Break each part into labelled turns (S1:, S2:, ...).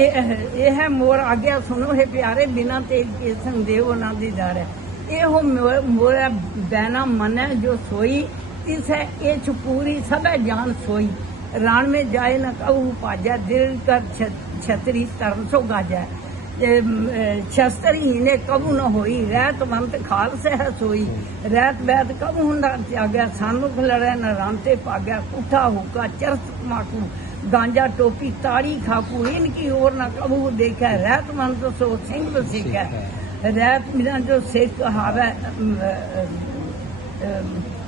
S1: ਇਹ ਹੈ ਮੋਰ। ਆਗਿਆ ਸੁਣੋ ਹੈ ਪਿਆਰੇ ਬਿਨਾ ਤੇਜ ਕੇ ਸੰਦੇਵ ਉਹਨਾਂ ਦੀ ਦਰ ਹੈ। ਇਹ ਇਹੋ ਮੋਰਾ ਬੈਨਾ ਮਨ ਹੈ, ਜੋ ਸੋਈ। ਇਸ ਹੈ, ਇਹ ਚਪੂਰੀ, ਸਭੈ ਜਾਨ ਸੋਈ। ਰਾਣ ਮੇ ਜਾਏ ਨਾ ਕਹੂ ਪਾਜਾ ਦਿਲ ਕਰ ਛਤਰੀ ਤਰਨ ਸੋ ਗਾਜਾ ਸ਼ਸਤਰ ਹੀ ਨੇ ਕਬੂ ਨਾ ਹੋਈ ਰਹਿਤ ਮੰਤ ਖਾਲਸੇ ਹੈ ਸੋਈ ਰਹਿਤ ਬੈਤ ਕਬੂ ਹੁੰਦਾ ਤਿਆਗਿਆ ਸਾਨੂੰ ਖਲੜੈ ਨਾ ਰਾਮ ਤੇ ਪਾਗਿਆ ਉਠਾ ਹੁਕਾ ਚਰਤ ਮਾਕੂ ਗਾਂਜਾ ਟੋਪੀ ਤਾੜੀ ਖਾਕੂ ਇਨ ਕੀ ਹੋਰ ਨਾ ਕਬੂ ਦੇਖਿਆ ਰਹਿਤ ਮੰਤ ਸੋ ਸਿੰਘ ਬਸਿਕਾ ਰਹਿਤ ਮਿਲਾਂ ਜੋ ਸੇਖ ਕਹਾਵੇ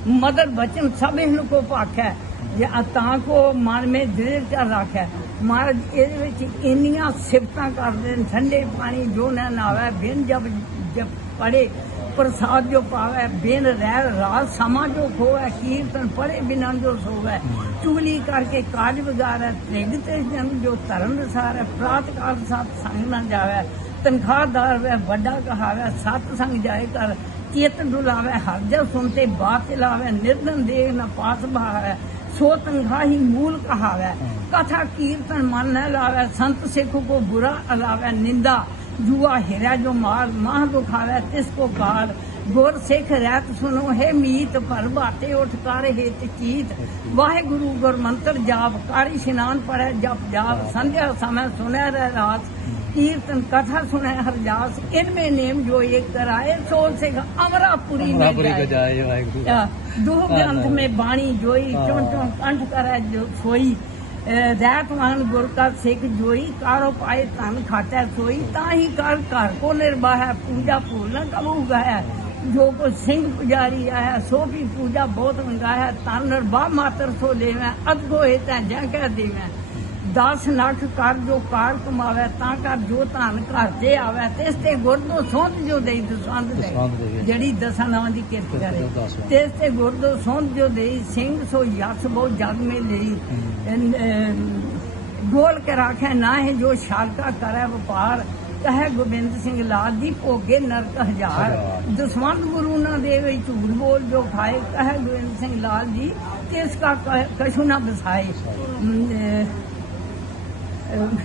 S1: ਮਦਰ ਬਚਨ ਸਭ ਇਹਨੂੰ ਕੋ ਪਾਖੈ ਜੇ ਤਾਂ ਕੋ ਮਨ ਮੇ ਦਿਲ ਕਰ ਰੱਖੈ। ਮਹਾਰਾਜ, ਇਹਦੇ ਵਿੱਚ ਇੰਨੀਆਂ ਸਿਫਤਾਂ ਕਰਦੇ ਨੇ, ਠੰਡੇ ਪਾਣੀ ਜੋ ਨਾ ਨਾਵੇ, ਬਿਨ ਜਬ ਜਬ ਪੜੇ ਪ੍ਰਸਾਦ ਜੋ ਪਾਵੇ, ਬਿਨ ਰਹਿ ਰਾਤ ਸਮਾ ਜੋ ਖੋਵੇ, ਕੀਰਤਨ ਪੜੇ ਬਿਨਾਂ ਜੋ ਸੋਵੇ। ਚੁਗਲੀ ਕਰਕੇ ਕਾਜ ਵਿਗਾਰੈ, ਤ੍ਰਿਗ ਤੇ ਜਨ ਜੋ ਧਰਮ ਰਸਾਰ ਹੈ ਪ੍ਰਾਤ ਕਾਲ ਸਤ ਸੰਗ ਨਾ ਜਾਵੇ, ਤਨਖਾਹਦਾਰ ਵੇ, ਵੱਡਾ ਕਹਾਵੇ, ਸਤ ਸੰਗ ਜਾਏ ਕਰ ਚੇਤ ਡੁਲਾਵੇ ਹਰ ਜਬ ਸੁਨਤੇ ਬਾਤ ਚਲਾਵੇ ਨਿਰਦਨ ਦੇਖ ਨਾ ਪਾਸ ਬਹਾਵੇ। ਸੋ ਤਨਖਾਹੀ ਮੂਲ ਕਹਾਵੇ। ਕਥਾ ਕੀਰਤਨ ਮਨ ਨ ਲਾਵੇ, ਸੰਤ ਸਿੱਖ ਕੋ ਬੁਰਾ ਅਲਾਵੇ, ਨਿੰਦਾ ਜੂਆ ਹਿਰਾ ਜੋ ਮਾਰ, ਮਾਹ ਦੁਖਾਵੇ, ਤਿਸ ਕੋ ਕਾਲ ਗੁਰ ਸਿੱਖ ਰਹਿਤ ਸੁਨੋ, ਹੈ ਮੀਤ ਭਰ ਬਾਤੇ ਉਠ ਕਰ ਹੇਤ ਚੀਤ। ਵਾਹਿਗੁਰੂ ਗੁਰ ਮੰਤਰ ਜਾਪ, ਕਾਰੀ ਇਸ਼ਨਾਨ ਪੜੈ ਜਪ ਜਾਪ, ਸੰਧਿਆ ਸਮੈ ਸੁਨੈ ਰਹਿ ਰਾਤ। कीर्तन कथा सुने हरजास इनमें नेम जो एक कराए सोल से अमरापुरी में
S2: ਅਮਰਾਪੁਰੀ ਕੋ
S1: जाए
S2: ਜਾਏ ਵਾਹਿਗੁਰੂ
S1: या, दुह ग्रंथ में बाणी जोई चौं चौं कंठ करे जो सोई रैतवान गुर का सिख जोई कारो पाए तन खाटे सोई ताही कर घर को निर्वाह है पूजा पूर्ण कबू है जो को सिंह पुजारी आया सो भी पूजा बहुत मंगा है तन निर्वाह मात्र सो लेवे अदगो हेता जय कह देवे 10 ਲੱਖ ਕਰ ਜੋ ਕਾਰ ਕਮਾਵੇ ਤਾਂ ਕਰ ਜੋ ਧਨ ਘਰ ਤੇ ਆਵੇ ਤੇ ਇਸ ਤੇ ਗੁਰ ਨੂੰ ਸੌਂਦ ਜੋ ਦੇਈ ਦਸਵੰਦ ਦੇ। ਜਿਹੜੀ ਦਸਾਂ ਨਾਵਾਂ ਦੀ ਕਿਰਤ ਕਰੇ।
S2: ਦਸਵੰਧ।
S1: ਤੇ ਇਸ ਤੇ ਗੁਰ ਨੂੰ ਸੌਂਦ ਜੋ ਦੇਈ ਸਿੰਘ ਸੋ ਯਸ ਬਹੁ ਜਗ ਮੇ ਲਈ। ਗੋਲ ਕੇ ਰਾਖੇ ਨਾ ਹੈ ਜੋ ਸ਼ਾਲਕਾ ਕਰੇ ਵਪਾਰ। ਕਹੇ ਗੋਬਿੰਦ ਸਿੰਘ ਲਾਲ ਦੀ ਭੋਗੇ ਨਰਕ ਹਜ਼ਾਰ। ਦਸਵੰਦ ਗੁਰੂ ਨਾ ਦੇਵੇ ਝੂਠ ਬੋਲ ਜੋ ਖਾਏ। ਕਹੇ ਗੋਬਿੰਦ ਸਿੰਘ ਲਾਲ ਜੀ ਤੇ ਇਸ ਕਾ ਕਛੂ ਨਾ ਬਸਾਏ।
S2: 嗯。